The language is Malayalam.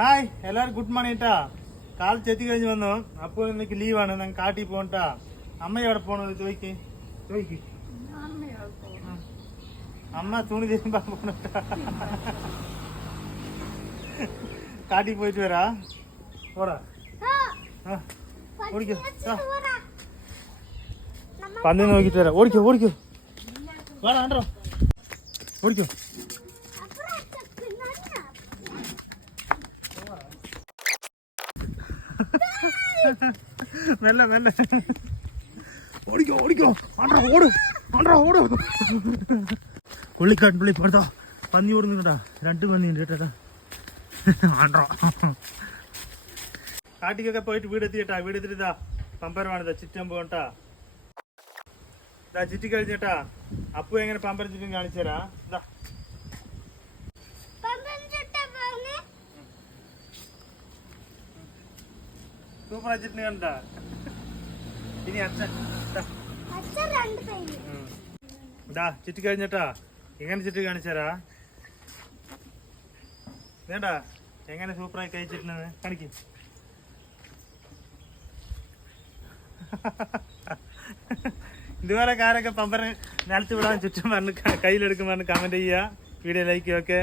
ഹായ് എല്ലാവരും ഗുഡ് മോർണിംഗ് കേട്ടാ. കാലത്ത് ചെത്തി കഴിഞ്ഞ് വന്നു. അപ്പോൾ ഇന്നേക്ക് ലീവാണ്, ഞാൻ കാട്ടി പോകണ്ടാ. അമ്മ എവിടെ പോണത് ചോദിക്ക്. അമ്മ തുണി തരുമ്പോ പോണട്ടാ. കാട്ടി പോയിട്ട് വരാ. പോടാ ഓടിക്കോ, പന്നി നോക്കിട്ട് വരാം. ഓടിക്കോ ഓടിക്കോ, വേണം കണ്ടോ, ഓടിക്കോ. മെല്ലെ മെല്ലെ ഓടിക്കോ ഓടിക്കോ, ആണ്ട്രാ ഓട്, ആണ്ട്രാ ഓട്. പുള്ളിക്കാട്ടുള്ളി പോടാ, പന്നി ഓടുന്നുണ്ടാ. 2 പന്നിയുണ്ട് കേട്ടാ. ആണ്ട്രാ കാട്ടിക്കൊക്കെ പോയിട്ട് വീടെത്തിട്ടാ. വീടെത്തിട്ടാ പമ്പരമാണിതാ, ചുറ്റം പോകട്ടാ. ഇതാ ചുറ്റി കഴിഞ്ഞിട്ടാ. അപ്പു എങ്ങനെ പമ്പരം ചുറ്റും കാണിച്ചു തരാ. ഇതാ സൂപ്പർ അച്ചിട്ട് കണ്ട. ഇനി അച്ഛൻ ഇതാ ചുറ്റി കഴിഞ്ഞിട്ടാ. എങ്ങനെ ചുറ്റി കാണിച്ചാരാ. വേണ്ടാ എങ്ങനെ സൂപ്പറായി കഴിച്ചിട്ടുണ്ടെന്ന് കാണിക്കും. ഇതുപോലെ കാരൊക്കെ പമ്പരം നിലത്ത് വിടാൻ ചുറ്റും പറഞ്ഞ് കയ്യിലെടുക്കും പറഞ്ഞ് കമന്റ് ചെയ്യുക, വീഡിയോ ലൈക്ക് ഒക്കെ.